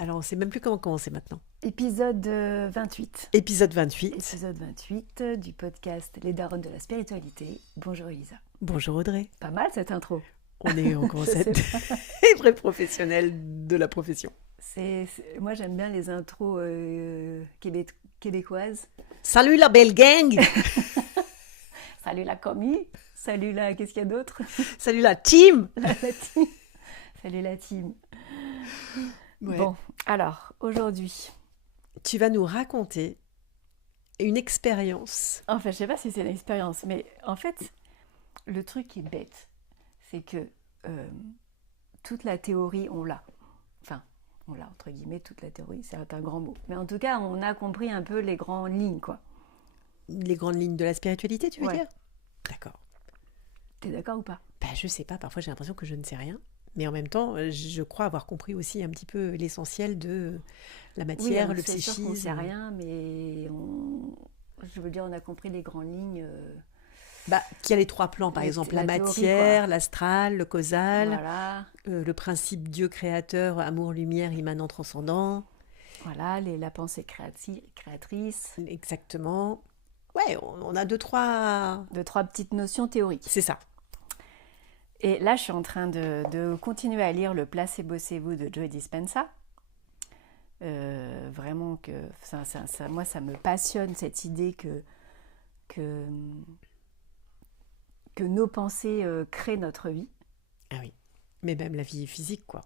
Alors, on ne sait même plus comment commencer maintenant. Épisode 28. Épisode 28. Épisode 28 du podcast Les Daronnes de la spiritualité. Bonjour Elisa. Bonjour Audrey. Pas mal cette intro. On commence à être des vrais professionnels de la profession. Moi j'aime bien les intros québécoises. Salut la belle gang. Salut la commis. Salut la... Qu'est-ce qu'il y a d'autre? Salut la team. La team. Salut la team. Ouais. Bon, alors aujourd'hui... Tu vas nous raconter une expérience. Enfin, je sais pas si c'est une expérience, mais en fait, le truc qui est bête, c'est que toute la théorie, on l'a. Enfin, on l'a, entre guillemets, toute la théorie, c'est un grand mot. Mais en tout cas, on a compris un peu les grandes lignes, quoi. Les grandes lignes de la spiritualité, tu veux Ouais. dire? D'accord. T'es d'accord ou pas? Je sais pas, parfois j'ai l'impression que je ne sais rien. Mais en même temps, je crois avoir compris aussi un petit peu l'essentiel de la matière, le c'est sûr qu'on psychisme. sait rien, mais je veux dire, on a compris les grandes lignes. Qu'il y a les trois plans, par exemple, la théorie, matière, quoi. l'astral, le causal, Voilà, le principe Dieu créateur, amour, lumière, immanent, transcendant. voilà, la pensée créatrice. Exactement. Ouais, on a deux, trois... Deux, trois petites notions théoriques. C'est ça. Et là, je suis en train de continuer à lire le Placebo-c'est-vous de Joe Dispenza. Vraiment que moi, ça me passionne, cette idée que nos pensées créent notre vie. Ah oui. Mais même la vie physique, quoi.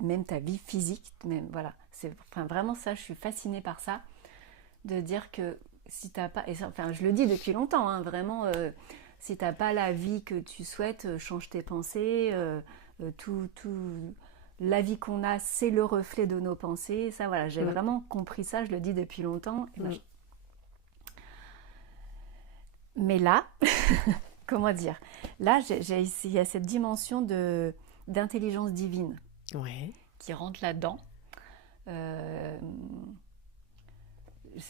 Même ta vie physique, même, voilà. Vraiment ça, je suis fascinée par ça. De dire que si t'as pas... je le dis depuis longtemps, hein, vraiment... si t'as pas la vie que tu souhaites, change tes pensées. La vie qu'on a, c'est le reflet de nos pensées. Ça, voilà, j'ai vraiment compris ça. Je le dis depuis longtemps. Mais là, comment dire? Là, il y a cette dimension d'intelligence divine Ouais. qui rentre là-dedans.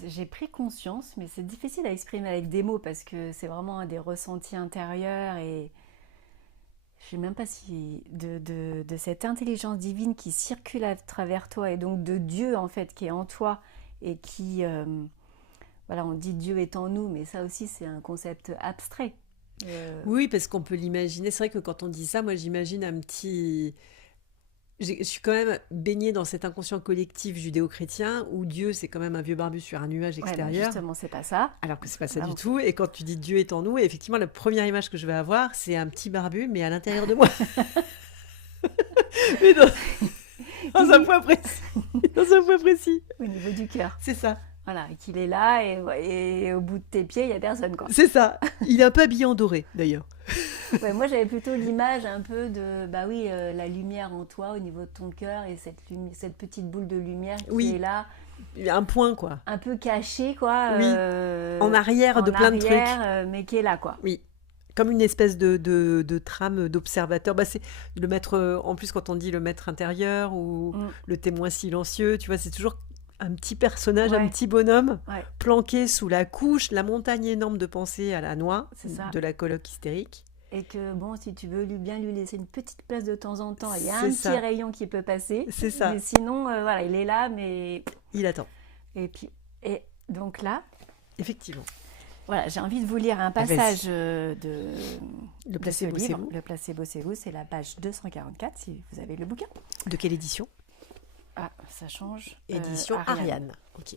J'ai pris conscience, mais c'est difficile à exprimer avec des mots parce que c'est vraiment des ressentis intérieurs et je sais même pas si de cette intelligence divine qui circule à travers toi et donc de Dieu en fait qui est en toi et qui voilà, on dit Dieu est en nous, mais ça aussi c'est un concept abstrait. Oui, parce qu'on peut l'imaginer. C'est vrai que quand on dit ça, moi j'imagine un petit... Je suis quand même baignée dans cet inconscient collectif judéo-chrétien où Dieu, c'est quand même un vieux barbu sur un nuage extérieur. Justement, c'est pas ça. Alors que c'est pas ça Non. du tout. Et quand tu dis Dieu est en nous, effectivement, la première image que je vais avoir, c'est un petit barbu, mais à l'intérieur de moi. Mais dans un point précis. Dans un point précis. Au niveau du cœur. C'est ça. Voilà, qu'il est là et au bout de tes pieds, il n'y a personne, quoi. C'est ça. Il est un peu habillé en doré, d'ailleurs. Ouais, moi, j'avais plutôt l'image un peu de, la lumière en toi, au niveau de ton cœur, et cette petite boule de lumière qui est là. Un point, quoi. Un peu cachée, quoi. Oui. En arrière de plein de trucs. Mais qui est là, quoi. Oui. Comme une espèce de trame d'observateur. C'est le maître, en plus quand on dit le maître intérieur ou le témoin silencieux, tu vois, c'est toujours un petit personnage, un petit bonhomme planqué sous la couche, la montagne énorme de pensées à la noix de la coloc hystérique. Et que bon, si tu veux bien lui laisser une petite place de temps en temps, il y a C'est un ça. petit rayon qui peut passer. C'est ça. Mais sinon, voilà, il est là, mais... Il attend. Et donc là... Effectivement. Voilà, j'ai envie de vous lire un passage de Le Placebo, c'est vous. Le Placebo, c'est vous, c'est la page 244, si vous avez le bouquin. De quelle édition? Ah, ça change. Édition Ariane. Ok.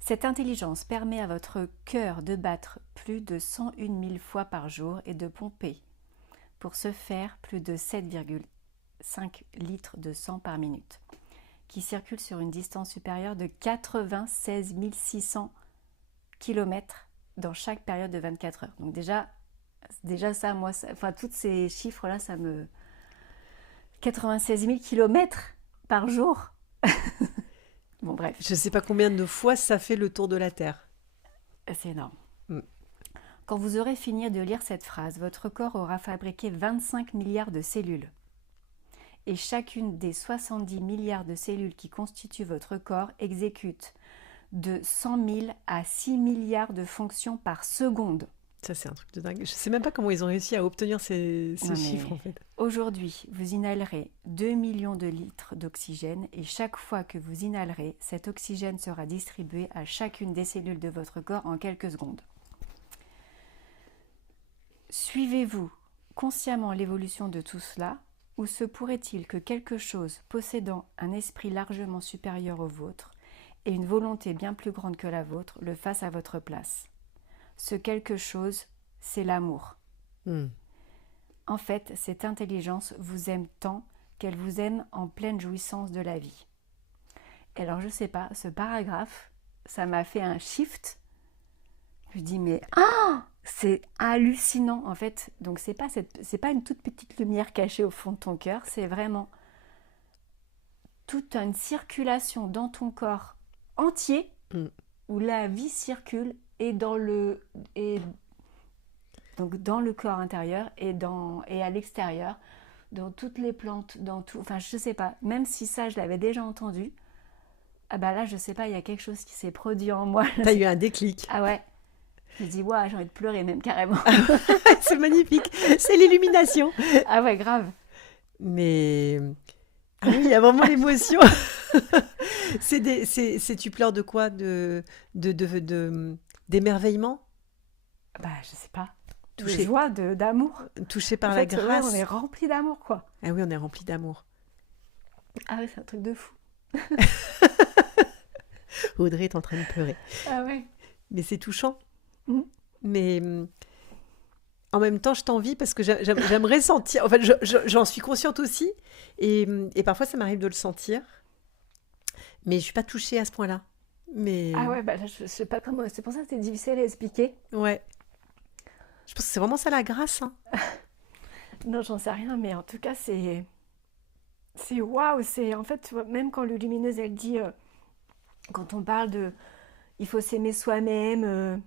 Cette intelligence permet à votre cœur de battre plus de 101 000 fois par jour et de pomper, pour ce faire, plus de 7,5 litres de sang par minute, qui circule sur une distance supérieure de 96 600 km dans chaque période de 24 heures. Donc déjà ça, moi, tous ces chiffres-là, ça me... 96 000 km par jour. Bon, bref. Je ne sais pas combien de fois ça fait le tour de la Terre. C'est énorme. Quand vous aurez fini de lire cette phrase, votre corps aura fabriqué 25 milliards de cellules. Et chacune des 70 milliards de cellules qui constituent votre corps exécute de 100 000 à 6 milliards de fonctions par seconde. Ça, c'est un truc de dingue. Je sais même pas comment ils ont réussi à obtenir ces chiffres, en fait. Aujourd'hui, vous inhalerez 2 millions de litres d'oxygène et chaque fois que vous inhalerez, cet oxygène sera distribué à chacune des cellules de votre corps en quelques secondes. Suivez-vous consciemment l'évolution de tout cela, ou se pourrait-il que quelque chose possédant un esprit largement supérieur au vôtre et une volonté bien plus grande que la vôtre le fasse à votre place? Ce quelque chose, c'est l'amour. En fait, cette intelligence vous aime tant qu'elle vous aime en pleine jouissance de la vie. Et alors, je sais pas, ce paragraphe, ça m'a fait un shift. Je me dis, mais c'est hallucinant, en fait. Donc, c'est pas une toute petite lumière cachée au fond de ton cœur, c'est vraiment toute une circulation dans ton corps entier où la vie circule donc dans le corps intérieur et à l'extérieur, dans toutes les plantes, dans tout. Enfin, je sais pas. Même si ça, je l'avais déjà entendu. Ah bah là, je sais pas. Il y a quelque chose qui s'est produit en moi. T'as eu un déclic. Ah ouais. Je me dis, ouais, j'ai envie de pleurer même carrément. C'est magnifique. C'est l'illumination. Ah ouais, grave. Mais oui, il y a vraiment l'émotion. Tu pleures de quoi, d'émerveillement? Bah, je sais pas. Touché. De joie, d'amour. Touché par la grâce. Ouais, on est rempli d'amour, quoi. Ah oui, on est rempli d'amour. Ah ouais, c'est un truc de fou. Audrey est en train de pleurer. Ah ouais. Mais c'est touchant. Mais en même temps, je t'envie parce que j'aimerais sentir. En fait, j'en suis consciente aussi. Et parfois, ça m'arrive de le sentir. Mais je suis pas touchée à ce point-là. Mais... Ah ouais, bah là, je sais pas comment. C'est pour ça que c'est difficile à expliquer. Ouais. Je pense que c'est vraiment ça la grâce. Hein. Non, j'en sais rien, mais en tout cas, c'est waouh. C'est en fait, tu vois, même quand le lumineuse elle dit, quand on parle de, il faut s'aimer soi-même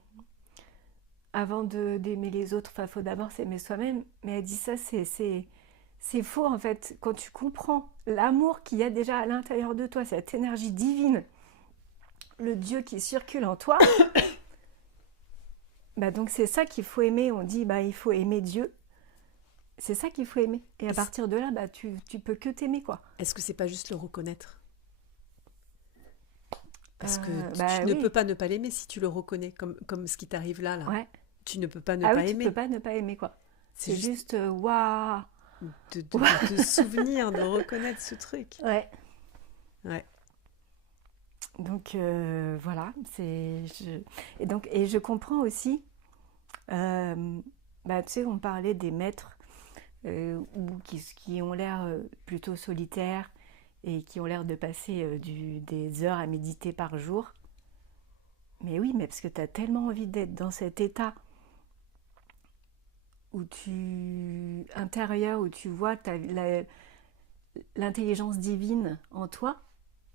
avant d'aimer les autres. Enfin, faut d'abord s'aimer soi-même. Mais elle dit ça, c'est faux en fait. Quand tu comprends l'amour qu'il y a déjà à l'intérieur de toi, cette énergie divine, le Dieu qui circule en toi. Bah donc c'est ça qu'il faut aimer. On dit bah il faut aimer Dieu. C'est ça qu'il faut aimer. Et à partir de là, bah tu peux que t'aimer, quoi. Est-ce que c'est pas juste le reconnaître? Parce que bah, tu ne peux pas ne pas l'aimer si tu le reconnais, comme ce qui t'arrive là. Ouais. Tu ne peux pas ne pas aimer. Tu peux pas ne pas aimer, quoi. C'est juste waouh. De souvenir, de reconnaître ce truc. Ouais. Ouais. Donc voilà, et je comprends aussi, bah, tu sais, on parlait des maîtres qui ont l'air plutôt solitaires et qui ont l'air de passer des heures à méditer par jour. Mais oui, mais parce que tu as tellement envie d'être dans cet état intérieur où tu vois l'intelligence divine en toi.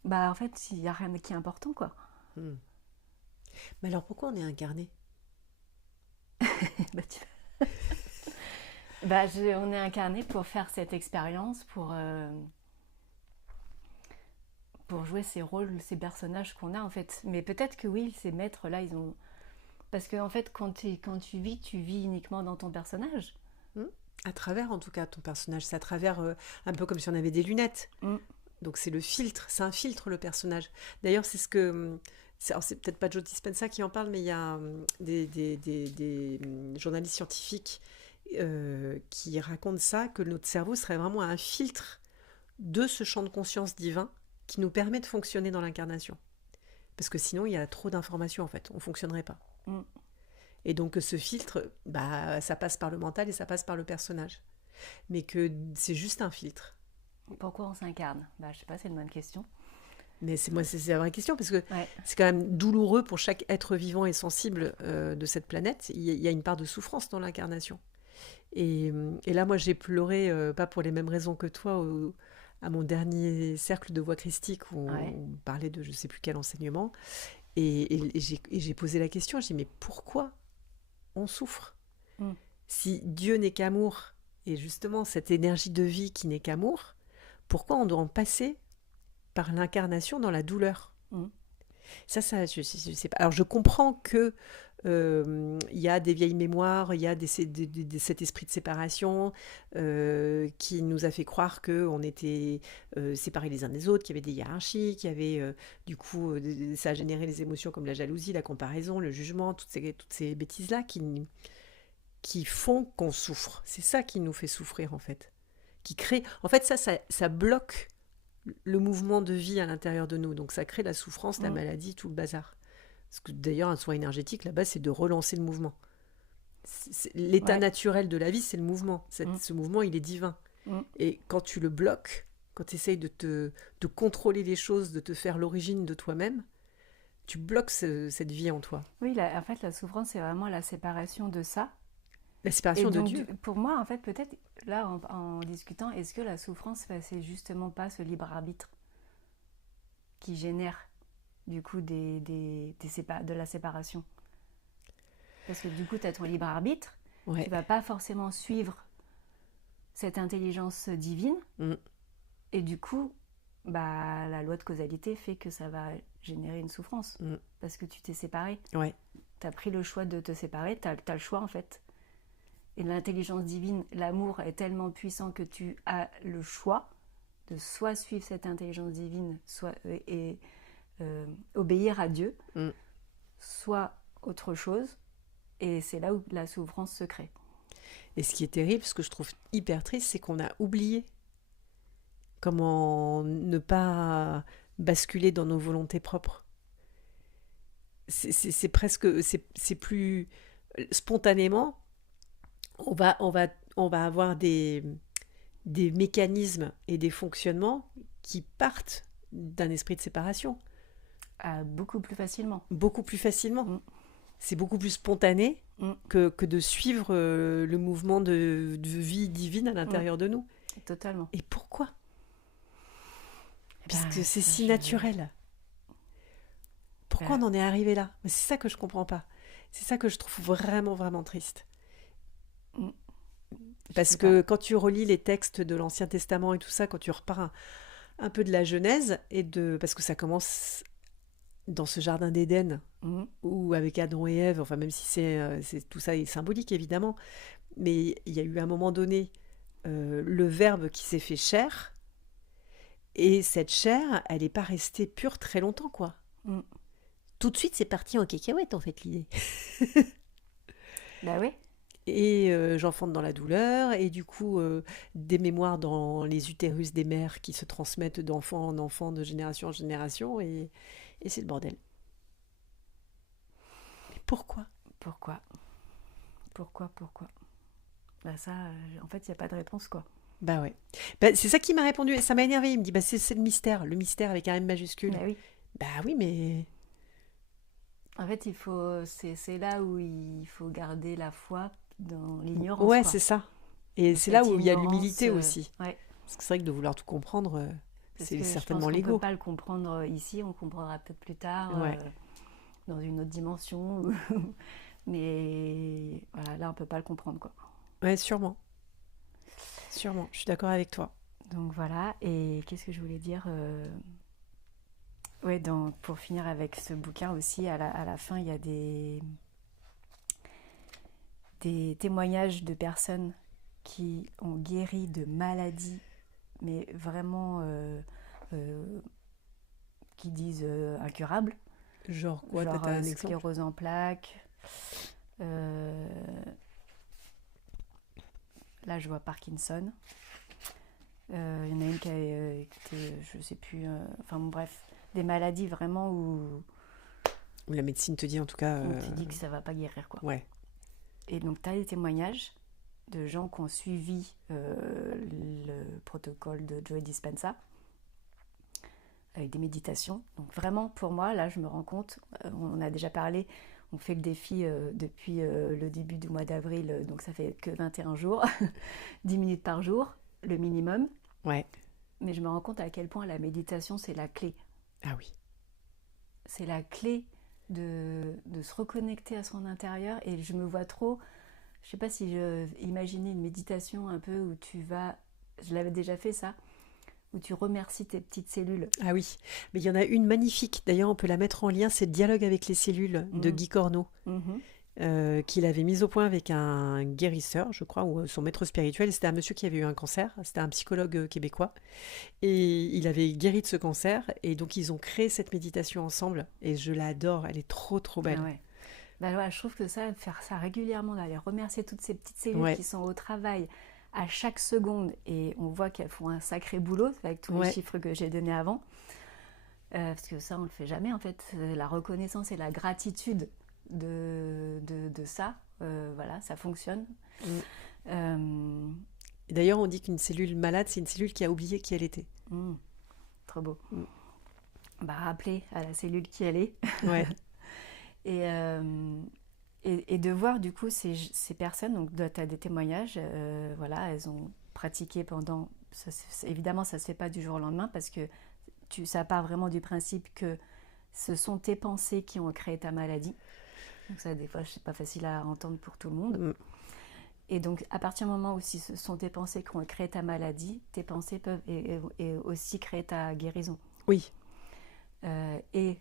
Bah en fait, il n'y a rien qui est important, quoi. Mais alors pourquoi on est incarné? On est incarné pour faire cette expérience, pour jouer ces rôles, ces personnages qu'on a en fait. Mais peut-être que oui, ces maîtres là, ils ont... Parce que en fait, quand tu vis uniquement dans ton personnage. À travers en tout cas ton personnage, c'est à travers un peu comme si on avait des lunettes. Donc c'est le filtre, c'est un filtre le personnage. D'ailleurs c'est ce que... c'est peut-être pas Joe Dispenza qui en parle, mais il y a des journalistes scientifiques qui racontent ça, que notre cerveau serait vraiment un filtre de ce champ de conscience divin qui nous permet de fonctionner dans l'incarnation. Parce que sinon il y a trop d'informations en fait, on ne fonctionnerait pas. Et donc ce filtre, bah, ça passe par le mental et ça passe par le personnage. Mais que c'est juste un filtre. Pourquoi on s'incarne? Bah, je sais pas, c'est une bonne question. Mais c'est la vraie question, parce que c'est quand même douloureux pour chaque être vivant et sensible de cette planète. Il y a une part de souffrance dans l'incarnation. Et là, moi, j'ai pleuré, pas pour les mêmes raisons que toi, à mon dernier cercle de voix christique où on parlait de je ne sais plus quel enseignement. Et j'ai posé la question, j'ai dit, mais pourquoi on souffre? Si Dieu n'est qu'amour, et justement cette énergie de vie qui n'est qu'amour, pourquoi on doit en passer par l'incarnation dans la douleur? Je sais pas. Alors, je comprends que il y a des vieilles mémoires, il y a cet esprit de séparation qui nous a fait croire qu'on était séparés les uns des autres, qu'il y avait des hiérarchies, qu'il y avait du coup, ça a généré les émotions comme la jalousie, la comparaison, le jugement, toutes ces bêtises-là qui font qu'on souffre. C'est ça qui nous fait souffrir en fait. Qui crée. En fait, ça bloque le mouvement de vie à l'intérieur de nous. Donc ça crée la souffrance, la maladie, tout le bazar. Parce que d'ailleurs, un soin énergétique, là-bas, c'est de relancer le mouvement. L'état naturel de la vie, c'est le mouvement. Ce mouvement, il est divin. Et quand tu le bloques, quand tu essayes de contrôler les choses, de te faire l'origine de toi-même, tu bloques cette vie en toi. Oui, en fait, la souffrance, c'est vraiment la séparation de ça. La séparation de Dieu. Pour moi, en fait, peut-être, là, en discutant, est-ce que la souffrance, c'est justement pas ce libre arbitre qui génère, du coup, de la séparation? Parce que du coup, tu as ton libre arbitre, tu vas pas forcément suivre cette intelligence divine, et du coup, bah, la loi de causalité fait que ça va générer une souffrance, parce que tu t'es séparé. Tu as pris le choix de te séparer, tu as le choix, en fait. Et l'intelligence divine, l'amour est tellement puissant que tu as le choix de soit suivre cette intelligence divine, soit obéir à Dieu, soit autre chose. Et c'est là où la souffrance se crée. Et ce qui est terrible, ce que je trouve hyper triste, c'est qu'on a oublié comment ne pas basculer dans nos volontés propres. C'est presque, c'est plus spontanément. On va avoir des mécanismes et des fonctionnements qui partent d'un esprit de séparation. Beaucoup plus facilement. Beaucoup plus facilement. C'est beaucoup plus spontané que de suivre le mouvement de vie divine à l'intérieur de nous. Totalement. Et pourquoi ? Puisque c'est si naturel. Pourquoi on en est arrivé là ? C'est ça que je comprends pas. C'est ça que je trouve vraiment, vraiment triste. Parce que quand tu relis les textes de l'Ancien Testament et tout ça, quand tu repars un peu de la Genèse, parce que ça commence dans ce jardin d'Éden, ou avec Adam et Ève, enfin même si tout ça est symbolique évidemment, mais il y a eu à un moment donné le Verbe qui s'est fait chair, et cette chair, elle n'est pas restée pure très longtemps, quoi. Tout de suite, c'est parti en cacahuète, en fait, l'idée. Bah oui. Et j'enfante dans la douleur, et du coup, des mémoires dans les utérus des mères qui se transmettent d'enfant en enfant, de génération en génération, et c'est le bordel. Mais pourquoi ? Pourquoi ? Bah ça, en fait, il n'y a pas de réponse, quoi. Bah ouais. Bah, c'est ça qui m'a répondu, et ça m'a énervé. Il me dit, bah c'est le mystère avec un M majuscule. Bah oui. Bah oui, mais... En fait, c'est là où il faut garder la foi dans l'ignorance. Ouais, quoi. c'est ça. Et c'est là où il y a l'humilité aussi. Ouais. Parce que c'est vrai que de vouloir tout comprendre, c'est certainement l'ego. On ne l'ego. peut pas le comprendre ici, on le comprendra peut-être plus tard, dans une autre dimension. Mais voilà, là, on ne peut pas le comprendre, quoi. Ouais, sûrement. Sûrement, je suis d'accord avec toi. Donc voilà, et qu'est-ce que je voulais dire Ouais, donc pour finir avec ce bouquin aussi, à la fin, il y a des témoignages de personnes qui ont guéri de maladies, mais vraiment qui disent incurables. Genre quoi, t'as un exemple ? Sclérose en plaques. Là, je vois Parkinson. Il y en a une qui a été, je sais plus, enfin bon, bref, des maladies vraiment où la médecine te dit en tout cas... on te dit que ça va pas guérir, quoi. Ouais. Et donc, tu as des témoignages de gens qui ont suivi le protocole de Joe Dispenza avec des méditations. Donc vraiment, pour moi, là, je me rends compte, on a déjà parlé, on fait le défi depuis le début du mois d'avril, donc ça fait que 21 jours, 10 minutes par jour, le minimum. Ouais. Mais je me rends compte à quel point la méditation, c'est la clé. Ah oui. C'est la clé de se reconnecter à son intérieur. Et je me vois trop, je sais pas si je imaginais une méditation un peu où tu vas, je l'avais déjà fait ça, où tu remercies tes petites cellules. Ah oui, mais il y en a une magnifique. D'ailleurs, on peut la mettre en lien. C'est le dialogue avec les cellules de Guy Corneau, Mhm. qu'il avait mis au point avec un guérisseur, je crois, ou son maître spirituel. C'était un monsieur qui avait eu un cancer. C'était un psychologue québécois. Et il avait guéri de ce cancer. Et donc, ils ont créé cette méditation ensemble. Et je l'adore. Elle est trop, trop belle. Ah ouais. Bah voilà, je trouve que ça, faire ça régulièrement, d'aller remercier toutes ces petites cellules Ouais. qui sont au travail à chaque seconde, et on voit qu'elles font un sacré boulot avec tous les Ouais. chiffres que j'ai donnés avant, parce que ça, on le fait jamais en fait. La reconnaissance et la gratitude de ça, voilà, ça fonctionne. Mm. Euh, Et d'ailleurs, on dit qu'une cellule malade, c'est une cellule qui a oublié qui elle était. Trop beau. Mm. Bah, rappeler à la cellule qui elle est. Ouais. Et de voir du coup ces personnes, donc tu as des témoignages, voilà, elles ont pratiqué pendant, évidemment ça ne se fait pas du jour au lendemain parce que ça part vraiment du principe que ce sont tes pensées qui ont créé ta maladie. Donc ça des fois c'est pas facile à entendre pour tout le monde. Mm. Et donc à partir du moment où si ce sont tes pensées qui ont créé ta maladie, tes pensées peuvent et aussi créer ta guérison. Oui. Et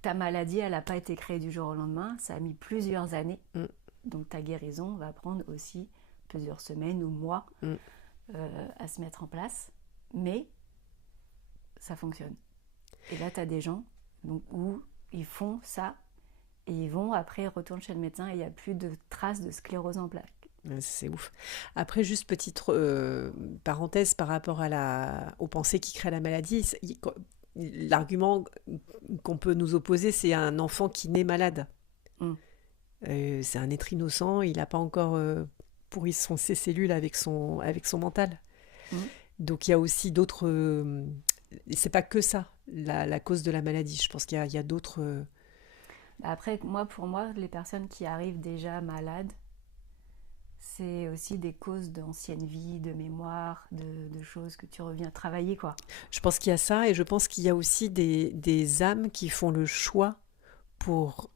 ta maladie, elle n'a pas été créée du jour au lendemain, ça a mis plusieurs années. Mm. Donc ta guérison va prendre aussi plusieurs semaines ou mois à se mettre en place. Mais ça fonctionne. Et là, tu as des gens donc, où ils font ça et ils vont après retournent chez le médecin et il n'y a plus de traces de sclérose en plaques. C'est ouf. Après, juste petite parenthèse par rapport aux pensées qui créent la maladie. L'argument qu'on peut nous opposer, c'est un enfant qui naît malade. C'est un être innocent, il n'a pas encore pourri ses cellules avec son mental. Donc il y a aussi d'autres... c'est pas que ça, la cause de la maladie. Je pense qu'il y a d'autres... Après, pour moi, les personnes qui arrivent déjà malades, c'est aussi des causes d'anciennes vies, de mémoire, de choses que tu reviens travailler, quoi. Je pense qu'il y a ça, et je pense qu'il y a aussi des âmes qui font le choix pour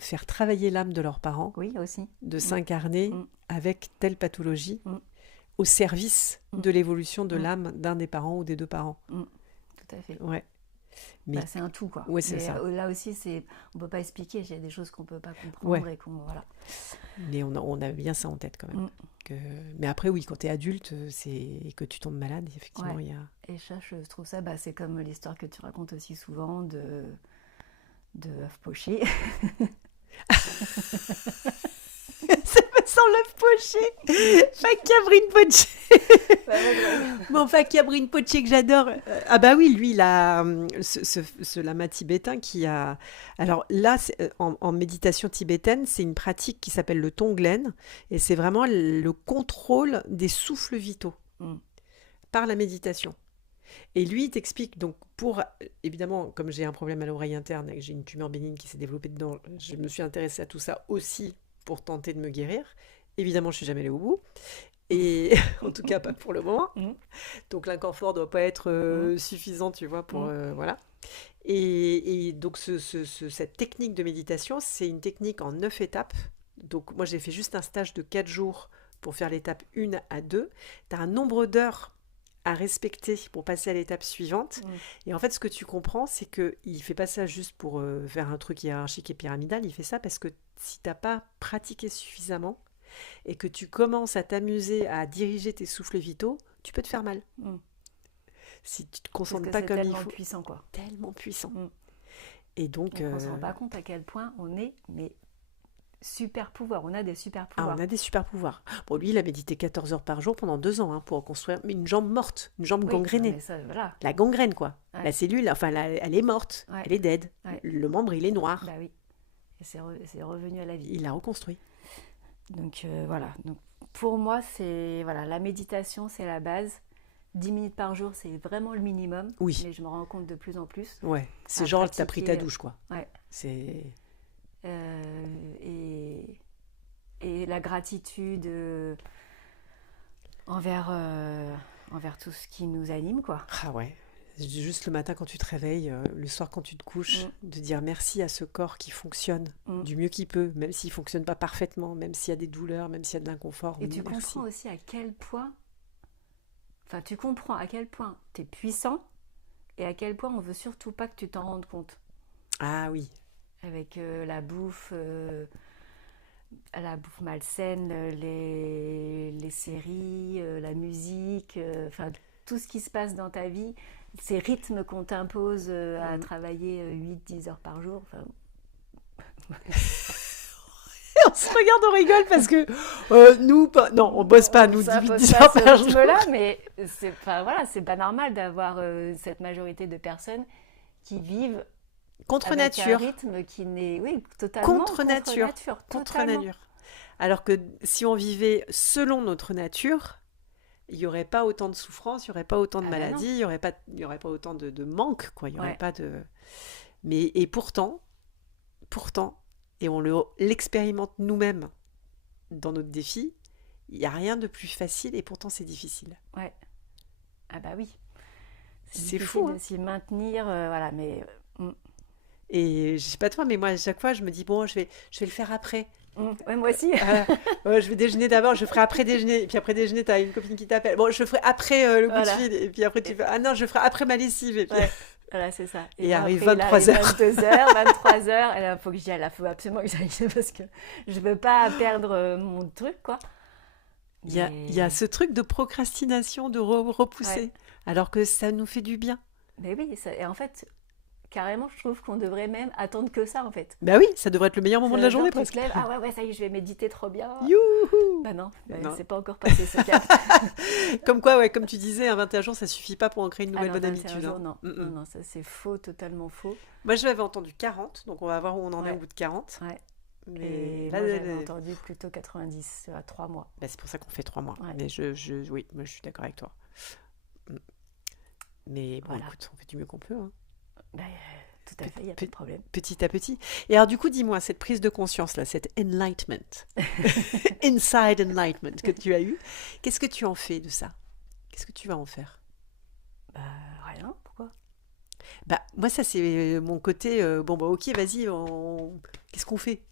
faire travailler l'âme de leurs parents, oui, aussi. de s'incarner avec telle pathologie au service de l'évolution de l'âme d'un des parents ou des deux parents. Tout à fait. Ouais. Mais c'est un tout, quoi. Ouais, c'est ça. Là aussi, on peut pas expliquer. Il y a des choses qu'on peut pas comprendre et voilà. Mais on a bien ça en tête quand même. Mais après, oui, quand tu es adulte et que tu tombes malade, effectivement, il y a... Et ça, je trouve ça, c'est comme l'histoire que tu racontes aussi souvent de œuf poché. Ça me semble l'œuf poché. Facabrine poché. Bon, Facabrine poché que j'adore. Ah bah oui, lui, il a ce lama tibétain qui a... Alors là, en méditation tibétaine, c'est une pratique qui s'appelle le tonglen. Et c'est vraiment le contrôle des souffles vitaux par la méditation. Et lui, il t'explique, donc évidemment, comme j'ai un problème à l'oreille interne et que j'ai une tumeur bénigne qui s'est développée dedans, je me suis intéressée à tout ça aussi pour tenter de me guérir. Évidemment, je ne suis jamais allée au bout. Et en tout cas, pas pour le moment. Donc l'inconfort ne doit pas être suffisant, tu vois, pour... voilà. Et donc cette technique de méditation, c'est une technique en 9 étapes. Donc moi, j'ai fait juste un stage de 4 jours pour faire l'étape 1 à 2. Tu as un nombre d'heures à respecter pour passer à l'étape suivante. Et en fait, ce que tu comprends, c'est qu'il ne fait pas ça juste pour faire un truc hiérarchique et pyramidal. Il fait ça parce que si tu n'as pas pratiqué suffisamment et que tu commences à t'amuser à diriger tes souffles vitaux, tu peux te faire mal. Si tu ne te concentres pas comme il faut. C'est tellement puissant, quoi. Tellement puissant. Et donc... on ne se rend pas compte à quel point on est... super pouvoir, on a des super pouvoirs. Ah, on a des super pouvoirs. Bon, lui, il a médité 14 heures par jour pendant 2 ans pour reconstruire une jambe morte, une jambe gangrénée. Ça, voilà. La gangrène, quoi. La cellule, elle est morte, elle est dead. Le membre, il est noir. Bah oui. Et c'est revenu à la vie. Il l'a reconstruit. Donc voilà. Donc, pour moi, la méditation, c'est la base. 10 minutes par jour, c'est vraiment le minimum. Oui. Mais je me rends compte de plus en plus. Ouais. C'est genre, t'as pris ta douche, quoi. Ouais. C'est... et la gratitude envers tout ce qui nous anime, quoi. Ah ouais. Juste le matin quand tu te réveilles, le soir quand tu te couches, de dire merci à ce corps qui fonctionne du mieux qu'il peut, même s'il ne fonctionne pas parfaitement, même s'il y a des douleurs, même s'il y a de l'inconfort. Et tu comprends aussi à quel point Enfin, tu comprends à quel point tu es puissant et à quel point on veut surtout pas que tu t'en rendes compte. Ah oui. Avec la bouffe malsaine, les séries, la musique, enfin tout ce qui se passe dans ta vie, ces rythmes qu'on t'impose à travailler 8-10 heures par jour. Enfin, On se regarde, on rigole parce que nous, non, on bosse pas, nous, ça 10 pose 10 pas heures ce par jour. rythme-là, mais c'est pas normal d'avoir cette majorité de personnes qui vivent Contre avec nature. un rythme qui n'est, oui, totalement Contre nature. Contre totalement. nature. Alors que si on vivait selon notre nature, il n'y aurait pas autant de souffrance, il n'y aurait pas autant de maladies, il n'y aurait pas autant de manque, quoi. Il y aurait pas de... Mais, et pourtant, et on l'expérimente nous-mêmes dans notre défi, il n'y a rien de plus facile et pourtant c'est difficile. Ouais. Ah bah oui. C'est fou. De s'y maintenir, voilà, mais... Et je sais pas toi, mais moi à chaque fois je me dis bon, je vais le faire après. Ouais, moi aussi. Je vais déjeuner d'abord, je ferai après déjeuner. Et puis après déjeuner, t'as une copine qui t'appelle. Bon, je le ferai après le coup de fil. Et puis après, tu fais ah non, je le ferai après ma lessive. Et puis... Voilà, c'est ça. Et arrive 23h. 23h, et là, il faut que j'y aille. Il faut absolument que j'aille parce que je veux pas perdre mon truc, quoi. Il y a ce truc de procrastination, de repousser, Ouais. alors que ça nous fait du bien. Mais oui, et en fait, carrément, je trouve qu'on devrait même attendre que ça, en fait. Bah oui, ça devrait être le meilleur moment de la journée, Tu presque. te lèves, ah ouais, ça y est, je vais méditer trop bien. Youhou! Bah non, Non. c'est pas encore passé ce cap. Comme quoi, ouais, comme tu disais, un 21 jours, ça suffit pas pour en créer une nouvelle non, bonne 21 habitude. jours, Hein. non. Non, ça c'est faux, totalement faux. Moi, je l'avais entendu 40, donc on va voir où on en est au bout de 40. Ouais. Mais Et là, moi, j'avais entendu plutôt 90 à 3 mois. bah, c'est pour ça qu'on fait 3 mois. Ouais. Mais oui, moi, je suis d'accord avec toi. Mais bon, Voilà. écoute, on fait du mieux qu'on peut. Hein. Bah, tout à fait, il n'y a pas de problème. Petit à petit. Et alors, du coup, dis-moi, cette prise de conscience, là, cette enlightenment, inside enlightenment que tu as eu, qu'est-ce que tu en fais de ça? Qu'est-ce que tu vas en faire? Bah, rien, pourquoi? Bah, moi, ça, c'est mon côté, bon, bah, ok, vas-y, qu'est-ce qu'on fait?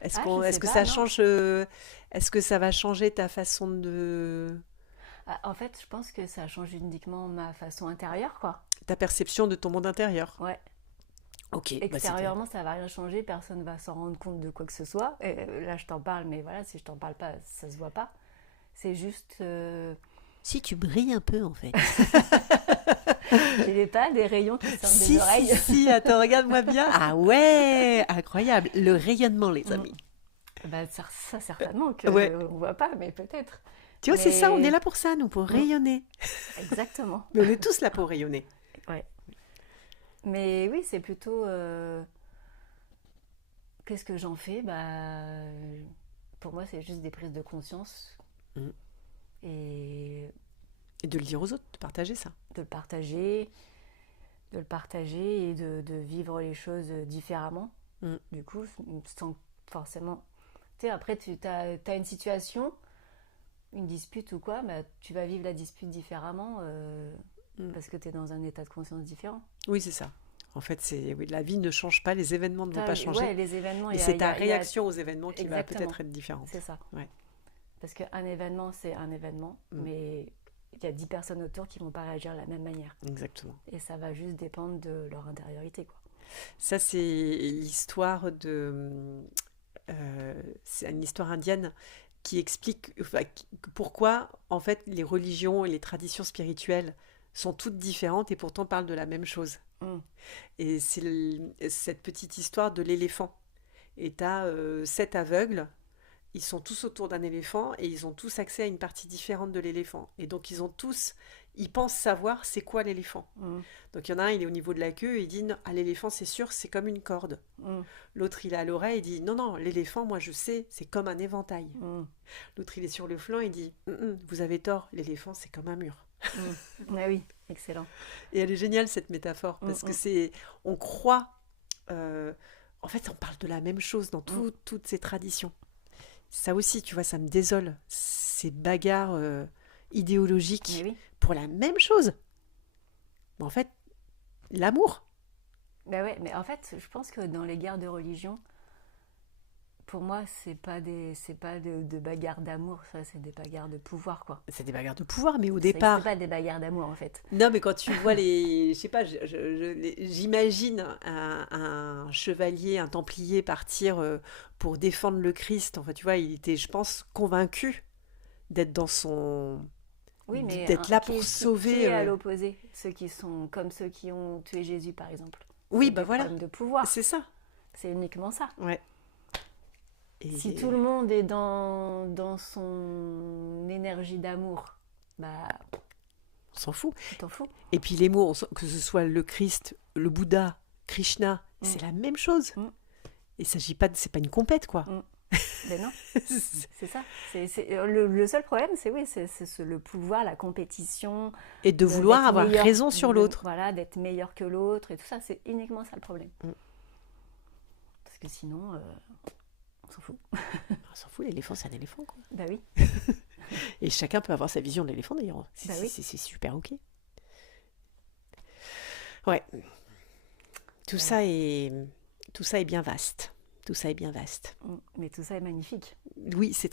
Est-ce que ça change, est-ce que ça va changer ta façon de... En fait, je pense que ça change uniquement ma façon intérieure, quoi. Ta perception de ton monde intérieur? Ouais. Ok. Extérieurement, ça va rien changer, personne va s'en rendre compte de quoi que ce soit. Et là, je t'en parle, mais voilà, si je t'en parle pas, ça se voit pas. C'est juste... Si tu brilles un peu, en fait. J'ai pas des rayons qui sortent des oreilles. Si, attends, regarde-moi bien. Ah ouais, incroyable. Le rayonnement, les amis. Bah, ça certainement que on voit pas, mais peut-être. Tu vois, c'est ça, on est là pour ça, nous, pour rayonner. Exactement. Mais on est tous là pour rayonner. Ouais. Mais oui, c'est plutôt... Qu'est-ce que j'en fais? Bah, pour moi, c'est juste des prises de conscience. Et de le dire aux autres, de partager ça. De le partager et de vivre les choses différemment. Du coup, sans forcément... Tu sais, après, tu as une situation, une dispute ou quoi, bah, tu vas vivre la dispute différemment parce que tu es dans un état de conscience différent. Oui, c'est ça. En fait, la vie ne change pas, les événements ne vont pas changer. Ouais, les événements... Et c'est ta réaction aux événements qui va peut-être être différente. C'est ça. Ouais. Parce qu'un événement, c'est un événement, mais il y a 10 personnes autour qui ne vont pas réagir de la même manière. Exactement. Et ça va juste dépendre de leur intériorité, quoi. Ça, c'est l'histoire de... c'est une histoire indienne qui explique pourquoi, en fait, les religions et les traditions spirituelles sont toutes différentes et pourtant parlent de la même chose. Et c'est cette petite histoire de l'éléphant. Et tu as 7 aveugles. Ils sont tous autour d'un éléphant et ils ont tous accès à une partie différente de l'éléphant. Et donc, ils pensent savoir c'est quoi l'éléphant. Donc, il y en a un, il est au niveau de la queue et il dit l'éléphant, c'est sûr, c'est comme une corde. L'autre, il est à l'oreille et il dit non, l'éléphant, moi, je sais, c'est comme un éventail. L'autre, il est sur le flanc et il dit vous avez tort, l'éléphant, c'est comme un mur. Ah oui, excellent. Et elle est géniale, cette métaphore, parce que on croit... en fait, on parle de la même chose dans toutes ces traditions. Ça aussi, tu vois, ça me désole. Ces bagarres idéologiques pour la même chose. Mais en fait, l'amour. Ben ouais, mais en fait, je pense que dans les guerres de religion, pour moi, c'est pas de bagarres d'amour, ça, c'est des bagarres de pouvoir, quoi. C'est des bagarres de pouvoir, mais au départ... C'est pas des bagarres d'amour, en fait. Non, mais quand tu vois les... Je sais pas, j'imagine un chevalier, un templier partir pour défendre le Christ. Enfin, tu vois, il était, je pense, convaincu d'être dans son... Oui, mais d'être là pour sauver... Qui est à l'opposé? Ceux qui sont comme ceux qui ont tué Jésus, par exemple. Oui, C'est bah des voilà. problèmes de pouvoir. C'est ça. C'est uniquement ça. Ouais. Et... Si tout le monde est dans son énergie d'amour, bah... On s'en fout. Tu t'en fous. Et puis les mots, que ce soit le Christ, le Bouddha, Krishna, c'est la même chose. Il s'agit pas c'est pas une compète, quoi. Ben non, c'est ça. Le seul problème, c'est le pouvoir, la compétition. Et de vouloir avoir raison sur l'autre. Voilà, d'être meilleur que l'autre et tout ça, c'est uniquement ça le problème. Parce que sinon, on s'en fout. On s'en fout, l'éléphant, c'est un éléphant, quoi. Bah oui. Et chacun peut avoir sa vision de l'éléphant, d'ailleurs. Oui. C'est super OK. Ouais. Tout ça est bien vaste. Tout ça est bien vaste. Mais tout ça est magnifique. Oui, c'est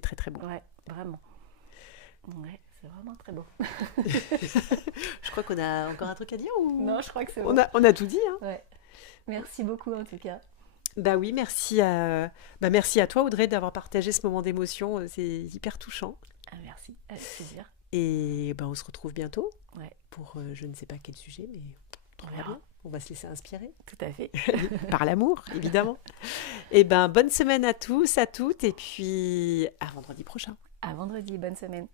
très très beau. Ouais, vraiment. Ouais, c'est vraiment très beau. Je crois qu'on a encore un truc à dire ou... Non, je crois que c'est bon. On a tout dit. Hein. Ouais. Merci beaucoup en tout cas. Bah oui, merci à toi Audrey d'avoir partagé ce moment d'émotion. C'est hyper touchant. Ah, merci, avec plaisir. Et on se retrouve bientôt pour je ne sais pas quel sujet, mais on verra. On va se laisser inspirer. Tout à fait. Par l'amour, évidemment. Et bonne semaine à tous, à toutes, et puis à vendredi prochain. À vendredi, bonne semaine.